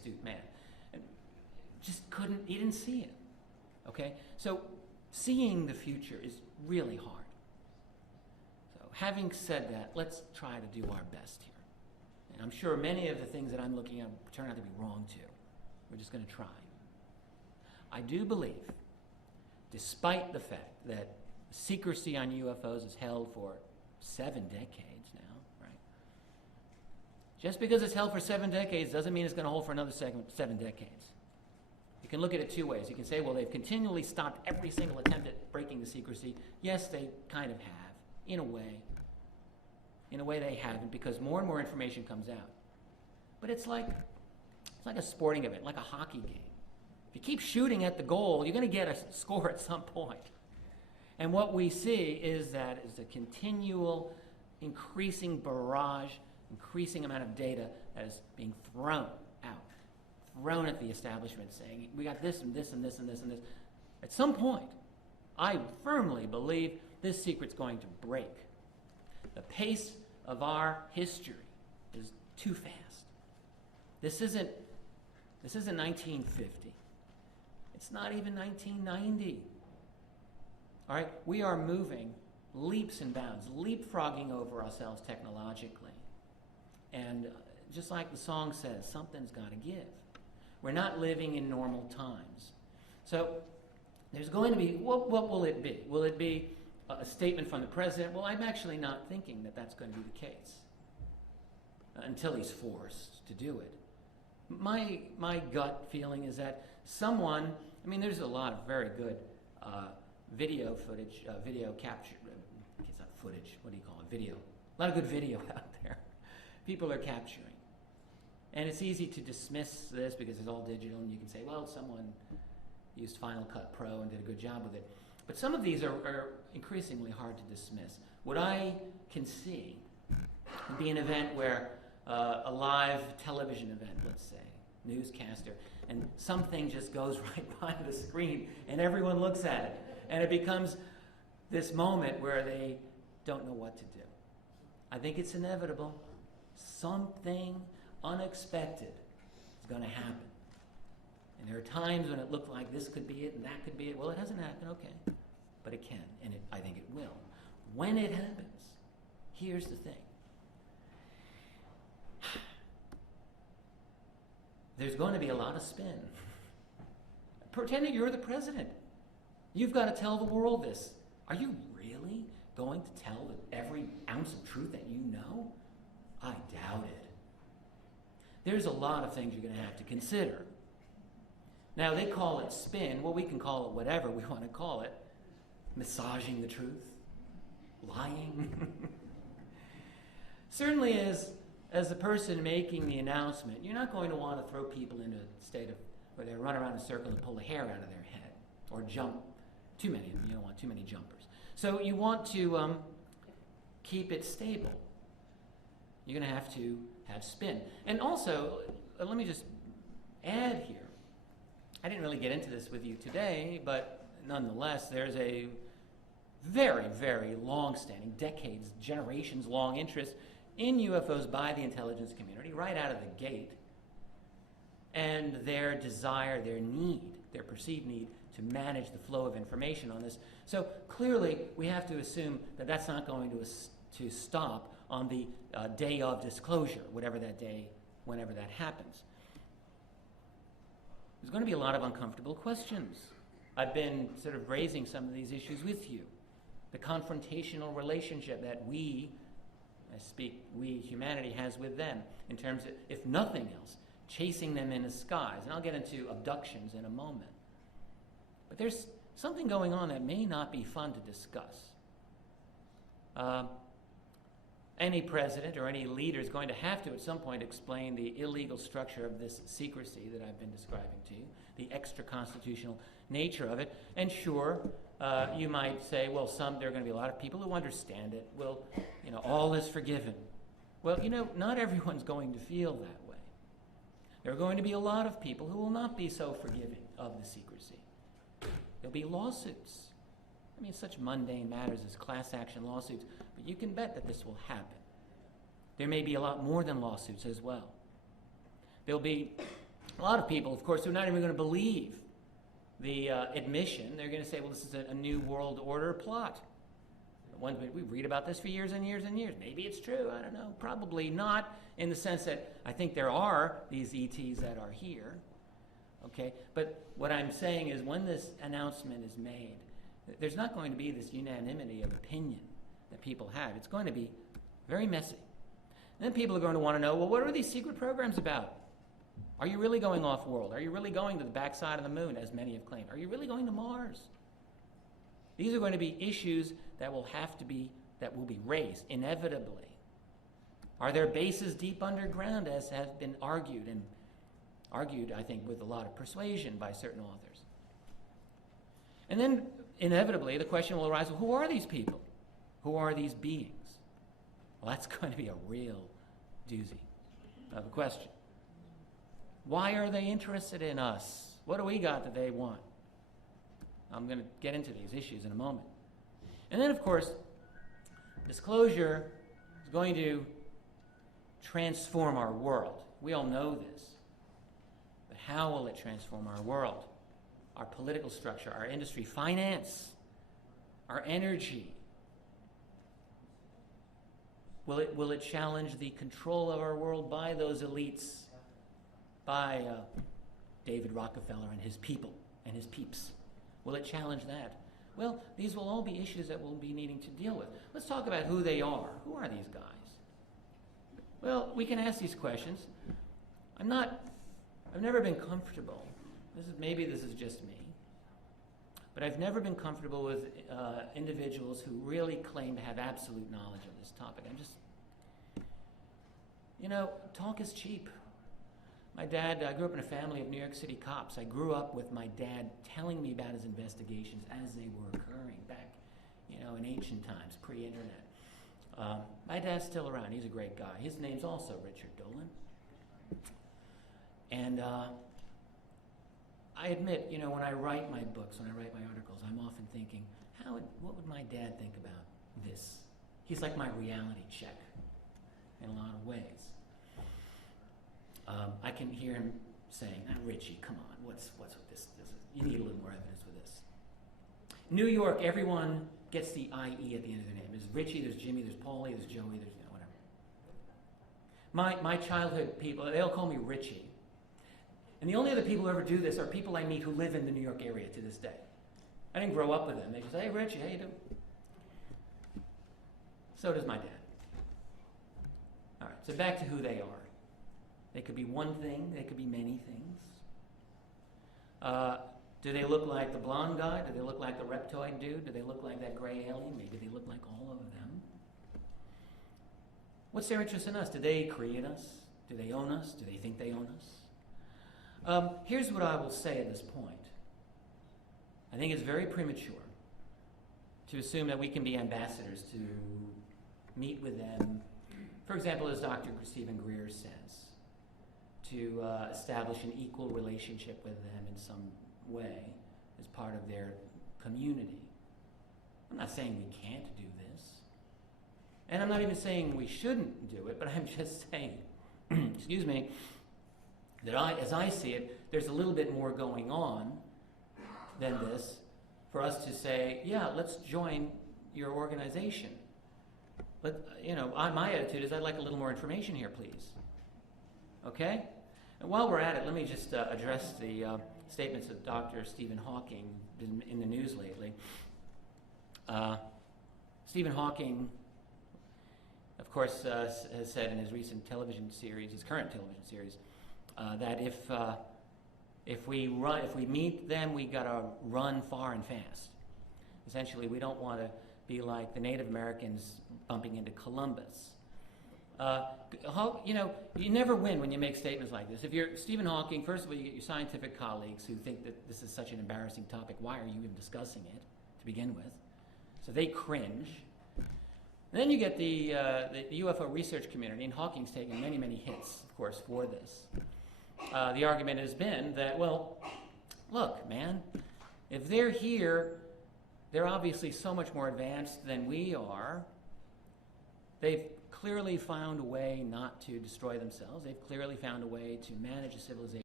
astute man. And just he didn't see it. Okay? So seeing the future is really hard. So having said that, let's try to do our best here. And I'm sure many of the things that I'm looking at turn out to be wrong too. We're just going to try. I do believe, despite the fact that secrecy on UFOs is held for 7 decades now, right? Just because it's held for 7 decades doesn't mean it's going to hold for another 7 decades. You can look at it two ways. You can say, well, they've continually stopped every single attempt at breaking the secrecy. Yes, they kind of have, in a way. In a way they haven't, because more and more information comes out. But it's like a sporting event, like a hockey game. If you keep shooting at the goal, you're going to get a score at some point. And what we see is that is a continual, increasing barrage, increasing amount of data that is being thrown out, thrown at the establishment, saying, we got this and this and this and this and this. At some point, I firmly believe this secret's going to break. The pace of our history is too fast. This isn't 1950. It's not even 1990. All right? We are moving leaps and bounds, leapfrogging over ourselves technologically. And just like the song says, something's got to give. We're not living in normal times. So there's going to be, what will it be? Will it be a statement from the president? Well, I'm actually not thinking that that's going to be the case until he's forced to do it. My gut feeling is that someone, I mean, there's a lot of very good video footage, video capture, it's not footage, what do you call it, video. A lot of good video out there. People are capturing. And it's easy to dismiss this because it's all digital and you can say, well, someone used Final Cut Pro and did a good job with it. But some of these are increasingly hard to dismiss. What I can see would be an event where a live television event, let's say, newscaster, and something just goes right by the screen and everyone looks at it. And it becomes this moment where they don't know what to do. I think it's inevitable. Something unexpected is going to happen. And there are times when it looked like this could be it and that could be it. Well, it hasn't happened, okay. But it can, and I think it will. When it happens, here's the thing. There's going to be a lot of spin. Pretend that you're the president. You've got to tell the world this. Are you really going to tell every ounce of truth that you know? I doubt it. There's a lot of things you're going to have to consider. Now, they call it spin. Well, we can call it whatever we want to call it. Massaging the truth. Lying. Certainly as the person making the announcement, you're not going to want to throw people into a state of where they run around in a circle and pull the hair out of their head or jump. Too many of them. You don't want too many jumpers. So you want to keep it stable. You're going to have spin. And also, let me just add here. I didn't really get into this with you today, but nonetheless, there's a very, very long-standing, decades, generations-long interest in UFOs by the intelligence community right out of the gate, and their desire, their need, their perceived need to manage the flow of information on this. So clearly, we have to assume that that's not going to stop on the day of disclosure, whatever that day, whenever that happens. There's going to be a lot of uncomfortable questions. I've been sort of raising some of these issues with you. The confrontational relationship that we, humanity has with them, in terms of, if nothing else, chasing them in the skies. And I'll get into abductions in a moment. But there's something going on that may not be fun to discuss. Any president or any leader is going to have to at some point explain the illegal structure of this secrecy that I've been describing to you, the extra-constitutional nature of it. And sure, you might say, well, there are going to be a lot of people who understand it. Well, all is forgiven. Well, not everyone's going to feel that way. There are going to be a lot of people who will not be so forgiving of the secrecy. There'll be lawsuits. I mean, such mundane matters as class action lawsuits, but you can bet that this will happen. There may be a lot more than lawsuits as well. There'll be A lot of people, of course, are not even going to believe the admission. They're going to say, well, this is a new world order plot. We read about this for years and years and years. Maybe it's true. I don't know. Probably not, in the sense that I think there are these ETs that are here. Okay? But what I'm saying is when this announcement is made, there's not going to be this unanimity of opinion that people have. It's going to be very messy. And then people are going to want to know, well, what are these secret programs about? Are you really going off-world? Are you really going to the backside of the moon, as many have claimed? Are you really going to Mars? These are going to be issues that will be raised, inevitably. Are there bases deep underground, as has been argued, I think, with a lot of persuasion by certain authors? And then, inevitably, the question will arise, well, who are these people? Who are these beings? Well, that's going to be a real doozy of a question. Why are they interested in us? What do we got that they want? I'm going to get into these issues in a moment. And then, of course, disclosure is going to transform our world. We all know this. But how will it transform our world? Our political structure, our industry, finance, our energy. Will it challenge the control of our world by those elites, by David Rockefeller and his people and his peeps? Will it challenge that? Well, these will all be issues that we'll be needing to deal with. Let's talk about who they are. Who are these guys? Well, we can ask these questions. I've never been comfortable. Maybe this is just me. But I've never been comfortable with individuals who really claim to have absolute knowledge of this topic. Talk is cheap. My dad, I grew up in a family of New York City cops. I grew up with my dad telling me about his investigations as they were occurring back, in ancient times, pre-internet. My dad's still around. He's a great guy. His name's also Richard Dolan. And I admit, when I write my books, when I write my articles, I'm often thinking, what would my dad think about this? He's like my reality check in a lot of ways. I can hear him saying, Richie, come on, what's with this? You need a little more evidence with this. New York, everyone gets the IE at the end of their name. There's Richie, there's Jimmy, there's Paulie, there's Joey, there's whatever. My childhood people, they all call me Richie. And the only other people who ever do this are people I meet who live in the New York area to this day. I didn't grow up with them. They just say, hey, Richie, how you doing? So does my dad. All right, so back to who they are. They could be one thing. They could be many things. Do they look like the blonde guy? Do they look like the reptoid dude? Do they look like that gray alien? Maybe they look like all of them. What's their interest in us? Do they create us? Do they own us? Do they think they own us? Here's what I will say at this point. I think it's very premature to assume that we can be ambassadors to meet with them, for example, as Dr. Stephen Greer says, to establish an equal relationship with them in some way as part of their community. I'm not saying we can't do this. And I'm not even saying we shouldn't do it, but I'm just saying, excuse me, that as I see it, there's a little bit more going on than this for us to say, yeah, let's join your organization. My attitude is I'd like a little more information here, please. Okay? And while we're at it, let me just address the statements of Dr. Stephen Hawking in the news lately. Stephen Hawking, of course, has said in his recent television series, his current television series, that if we meet them, we gotta run far and fast. Essentially, we don't want to be like the Native Americans bumping into Columbus. You never win when you make statements like this. If you're Stephen Hawking, first of all, you get your scientific colleagues who think that this is such an embarrassing topic. Why are you even discussing it to begin with? So they cringe. And then you get the UFO research community, and Hawking's taken many, many hits, of course, for this. The argument has been that, well, look, man, if they're here, they're obviously so much more advanced than we are. They've clearly found a way not to destroy themselves. They've clearly found a way to manage a civilization